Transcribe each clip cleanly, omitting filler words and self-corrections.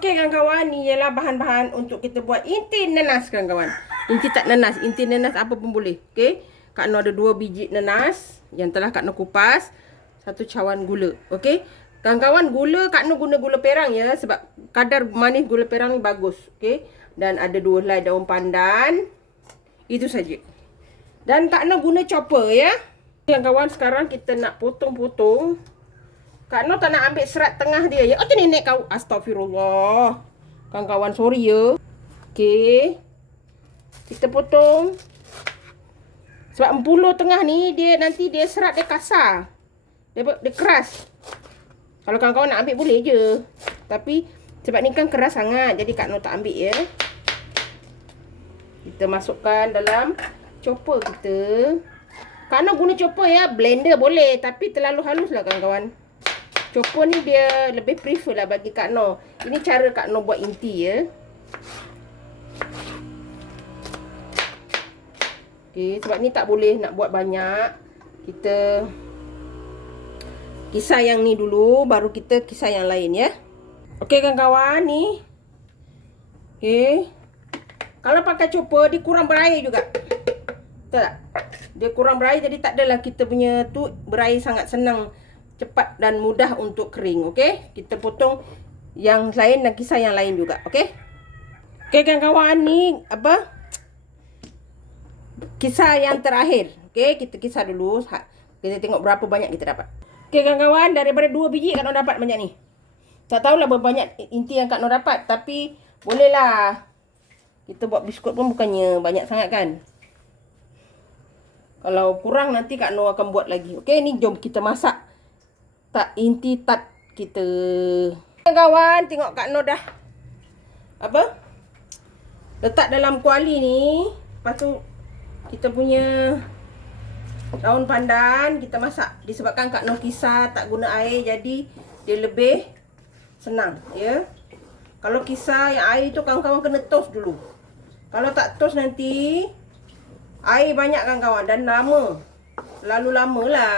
Okey kawan-kawan, ni ialah bahan-bahan untuk kita buat inti nanas kawan-kawan. Inti tak nanas, inti nanas apa pun boleh. Okey. Kak Noh ada 2 biji nanas yang telah Kak Noh kupas, 1 cawan gula. Okey. Kawan-kawan, gula Kak Noh guna gula perang ya, sebab kadar manis gula perang ni bagus. Okey. Dan ada 2 helai daun pandan. Itu saja. Dan Kak Noh guna chopper ya. Kawan-kawan, sekarang kita nak potong-potong. Kak Noh tak nak ambil serat tengah dia ya. Oh, tu nenek kau. Astagfirullah. Kawan-kawan, sorry ya. Okey. Kita potong. Sebab empuluh tengah ni, nanti dia serat dia kasar. Dia keras. Kalau kawan-kawan nak ambil boleh je. Tapi sebab ni kan keras sangat. Jadi Kak Noh tak ambil ya. Kita masukkan dalam chopper kita. Kak Noh guna chopper ya. Blender boleh. Tapi terlalu halus lah kawan-kawan. Chopper ni dia lebih prefer lah bagi Kak Noh. Ini cara Kak Noh buat inti ya. Okey, sebab ni tak boleh nak buat banyak. Kita kisar yang ni dulu, baru kita kisar yang lain ya. Okey kawan-kawan, ni. Okey. Kalau pakai chopper, dia kurang berair juga. Betul tak? Dia kurang berair, jadi tak adalah kita punya tu berair sangat senang. Cepat dan mudah untuk kering. Okey. Kita potong yang lain dan kisar yang lain juga. Okey. Okey kawan-kawan, ni apa? Kisar yang terakhir. Okey. Kita kisar dulu. Kita tengok berapa banyak kita dapat. Okey kawan-kawan. Daripada 2 biji Kak Noh dapat banyak ni. Tak tahulah berapa banyak inti yang Kak Noh dapat. Tapi bolehlah. Kita buat biskut pun bukannya banyak sangat kan. Kalau kurang nanti Kak Noh akan buat lagi. Okey. Ni jom kita masak. Inti tat kita. Kawan, tengok Kak Noh dah apa? Letak dalam kuali ni. Lepas tu kita punya daun pandan kita masak. Disebabkan Kak Noh kisar tak guna air, jadi dia lebih senang ya. Kalau kisar yang air tu kawan-kawan kena toast dulu. Kalau tak toast nanti air banyak kawan-kawan dan lama. Terlalu lama lah.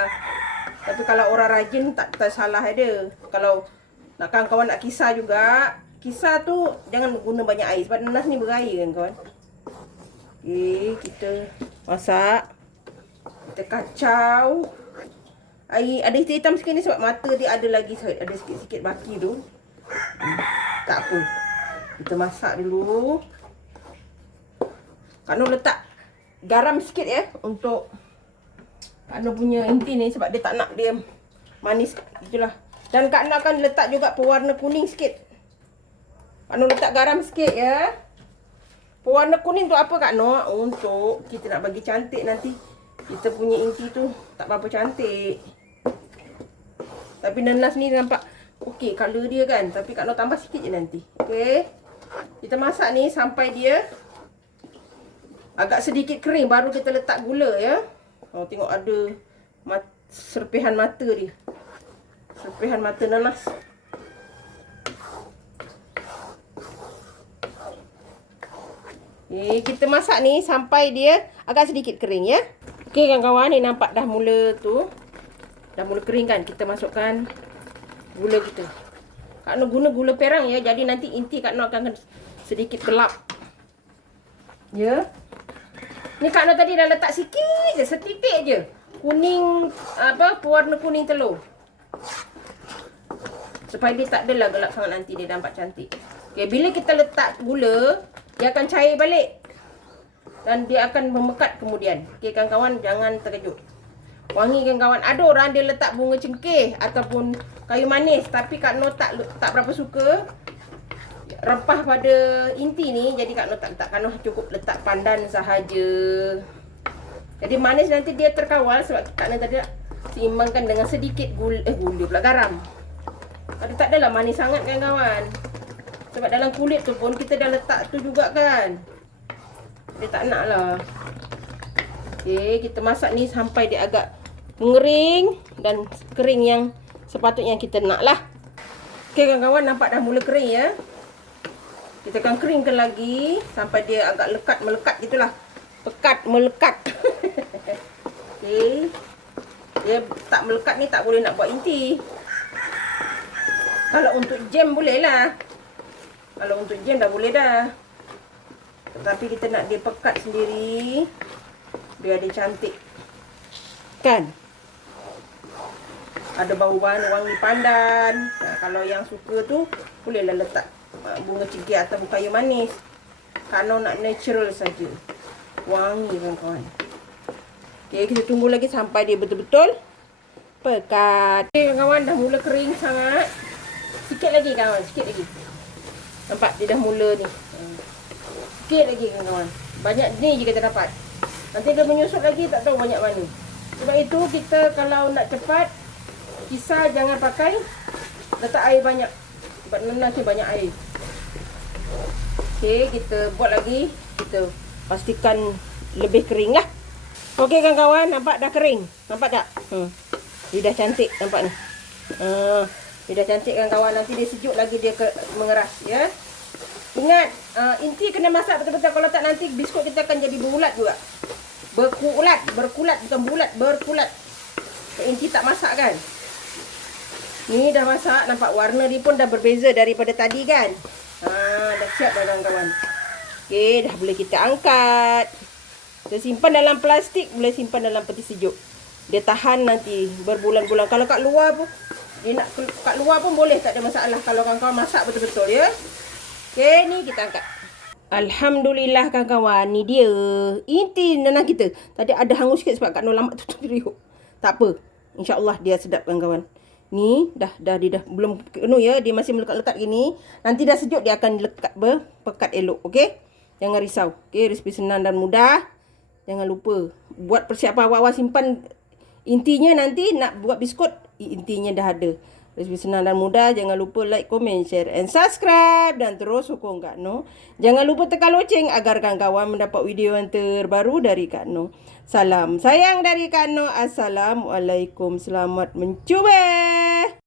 Tapi kalau orang rajin tak salah dia. Kalau nak kawan-kawan nak kisar juga, kisar tu jangan guna banyak air sebab nanas ni berair kan kawan. Okey, kita masak. Kita kacau. Air ada hitam-hitam sikit ni sebab mata dia ada lagi, ada sikit-sikit baki tu. Tak apa. Kita masak dulu. Kak Noh letak garam sikit ya untuk Kak Noh punya inti ni sebab dia tak nak dia manis itulah. Dan Kak Noh akan letak juga pewarna kuning sikit. Kak Noh letak garam sikit ya. Pewarna kuning tu apa Kak Noh? Untuk kita nak bagi cantik nanti. Kita punya inti tu tak berapa cantik. Tapi nanas ni nampak okey color dia kan. Tapi Kak Noh tambah sikit je nanti. Okey. Kita masak ni sampai dia agak sedikit kering baru kita letak gula ya. Oh, tengok ada serpihan mata dia. Serpihan mata nanas. Okay, kita masak ni sampai dia agak sedikit kering ya. Okey kawan-kawan, ni nampak dah mula tu. Dah mula kering kan. Kita masukkan gula kita. Kak Noh guna gula perang ya. Jadi nanti inti Kak Noh akan sedikit gelap. Ya. Ni Kak Noh tadi dah letak sikit je, setitik je. Kuning, apa, pewarna kuning telur. Supaya dia tak adalah gelap sangat nanti dia nampak cantik. Okay, bila kita letak gula, dia akan cair balik. Dan dia akan memekat kemudian. Okay, kawan-kawan, jangan terkejut. Wangi kawan-kawan. Ada orang dia letak bunga cengkeh ataupun kayu manis. Tapi Kak Noh tak berapa suka rempah pada inti ni, jadi Kak Noh tak letak. Kak Noh cukup letak pandan sahaja. Jadi manis nanti dia terkawal sebab Kak Noh tadi seimbangkan dengan sedikit gula pula garam. Tapi tak adalah manis sangat kan kawan. Sebab dalam kulit tu pun kita dah letak tu juga kan. Dia tak nak lah. Okey, kita masak ni sampai dia agak mengering dan kering yang sepatutnya kita nak lah. Okey kawan-kawan, nampak dah mula kering ya. Kita akan keringkan lagi sampai dia agak lekat melekat gitulah. Pekat melekat. Okey. Dia tak melekat ni tak boleh nak buat inti. Kalau untuk jam boleh lah. Kalau untuk jam dah boleh dah. Tetapi kita nak dia pekat sendiri biar dia cantik. Kan? Ada bau wangi pandan. Kalau yang suka tu bolehlah letak bunga cengkeh atau kayu manis. Kalau nak natural saja. Wangi kawan-kawan. Okey, kita tunggu lagi sampai dia betul-betul pekat. Okey kawan, dah mula kering sangat. Sikit lagi kawan, sikit lagi. Nampak dia dah mula ni. Sikit lagi kawan-kawan. Banyak ni je kita dapat. Nanti dia menyusut lagi tak tahu banyak mana. Sebab itu kita kalau nak cepat, kisar jangan pakai letak air banyak. Sebab nanti banyak air. Okey, kita buat lagi. Kita pastikan lebih kering lah. Okey kawan-kawan, nampak dah kering. Nampak tak? Dia dah cantik nampak ni. Dia dah cantik kawan-kawan. Nanti dia sejuk lagi dia mengeras ya. Ingat, inti kena masak betul-betul. Kalau tak nanti biskut kita akan jadi berulat juga. Berkulat bukan bulat, berkulat. Inti tak masak kan? Ni dah masak, nampak warna dia pun dah berbeza daripada tadi kan? Dah siap dah kawan-kawan. Okey, dah boleh kita angkat. Kita simpan dalam plastik, boleh simpan dalam peti sejuk. Dia tahan nanti berbulan-bulan. Kalau kat luar pun, dia nak kat luar pun boleh, tak ada masalah. Kalau kawan-kawan masak betul-betul ya. Okey, ni kita angkat. Alhamdulillah kawan-kawan, ni dia inti nanah kita. Tadi ada hangus sikit sebab Kak Nur lambat tutup periuk. Tak apa. InsyaAllah dia sedap kawan-kawan. Ni dia dah belum penuh ya, dia masih melekat-lekat gini. Nanti dah sejuk dia akan lekat berpekat elok, okey? Jangan risau. Okey, resipi senang dan mudah. Jangan lupa buat persiapan awal-awal, simpan intinya nanti nak buat biskut, intinya dah ada. Resipi senang dan mudah. Jangan lupa like, komen, share and subscribe. Dan terus sokong Kak Nur. Jangan lupa tekan loceng agar kawan-kawan mendapat video yang terbaru dari Kak Nur. Salam sayang dari Kak Nur. Assalamualaikum. Selamat mencuba.